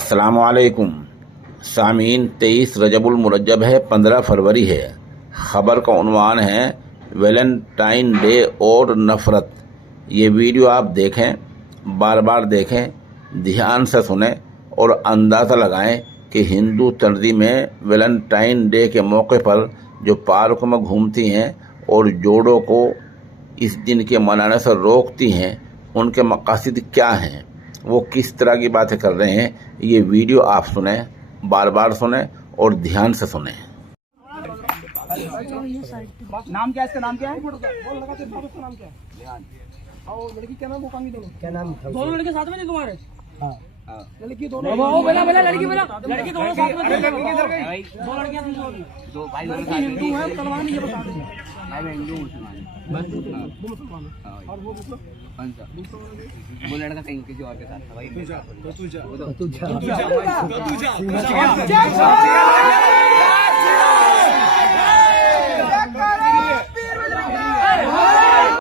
अस्सलामुअलैकुम सामीन। 23 रजबुल मुरज्जब है, 15 फरवरी है। ख़बर का उन्वान है वैलेंटाइन डे और नफ़रत। ये वीडियो आप देखें, बार बार देखें, ध्यान से सुने और अंदाज़ा लगाएं कि हिंदू तंज़ीम में वैलेंटाइन डे के मौके पर जो पार्क में घूमती हैं और जोड़ों को इस दिन के मनाने से रोकती हैं, उनके मकासद क्या हैं, वो किस तरह की बातें कर रहे हैं। ये वीडियो आप सुने, बार बार सुने और ध्यान से सुने। नाम क्या है? इसका नाम क्या है? नाम क्या है? और लड़की क्या नाम? क्या नाम? दोनों लड़के साथ में थे तुम्हारे? हाँ। लड़की दोनों बोला लड़की दोनों साथ में थे। दो लड़कियां दो भाई हिंदू है, मुसलमान ये बता दो। मैं हिंदू मुसलमान और वो कौन सा? वो लड़का कहीं किसी और के साथ था भाई। तू जा